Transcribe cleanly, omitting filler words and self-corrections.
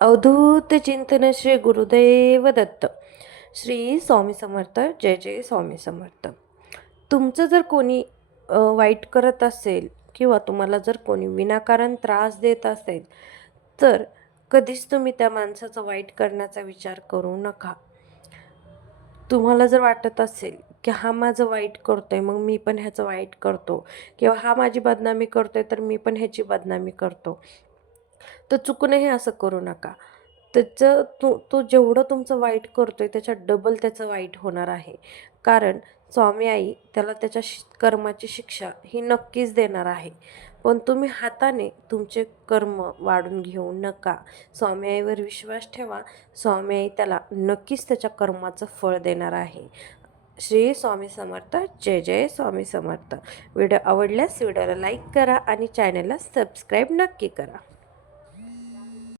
अवधूत चिंतन श्री गुरुदेव दत्त. श्री स्वामी समर्थ. जय जय स्वामी समर्थ. तुमचं जर कोणी वाईट करत असेल किंवा तुम्हाला जर कोणी विनाकारण त्रास देत असेल तर कधीच तुम्ही त्या माणसाचं वाईट करण्याचा विचार करू नका. तुम्हाला जर वाटत असेल की हा माझं वाईट करतोय मग मी पण ह्याचं वाईट करतो, किंवा हा माझी बदनामी करतोय तर मी पण ह्याची बदनामी करतो, तर चुकूनही असं करू नका. तो जेवढं तुमचं वाईट करतोय त्याच्या डबल त्याचं वाईट होणार आहे. कारण स्वामी आई त्याला त्याच्या कर्माची शिक्षा ही नक्कीच देणार आहे. पण तुम्ही हाताने तुमचे कर्म वाढून घेऊ नका. स्वामी आईवर विश्वास ठेवा. स्वामी आई त्याला नक्कीच त्याच्या कर्माचं फळ देणार आहे. श्री स्वामी समर्थ. जय जय स्वामी समर्थ. व्हिडिओ आवडल्यास व्हिडिओला लाईक करा आणि चॅनलला सबस्क्राईब नक्की करा.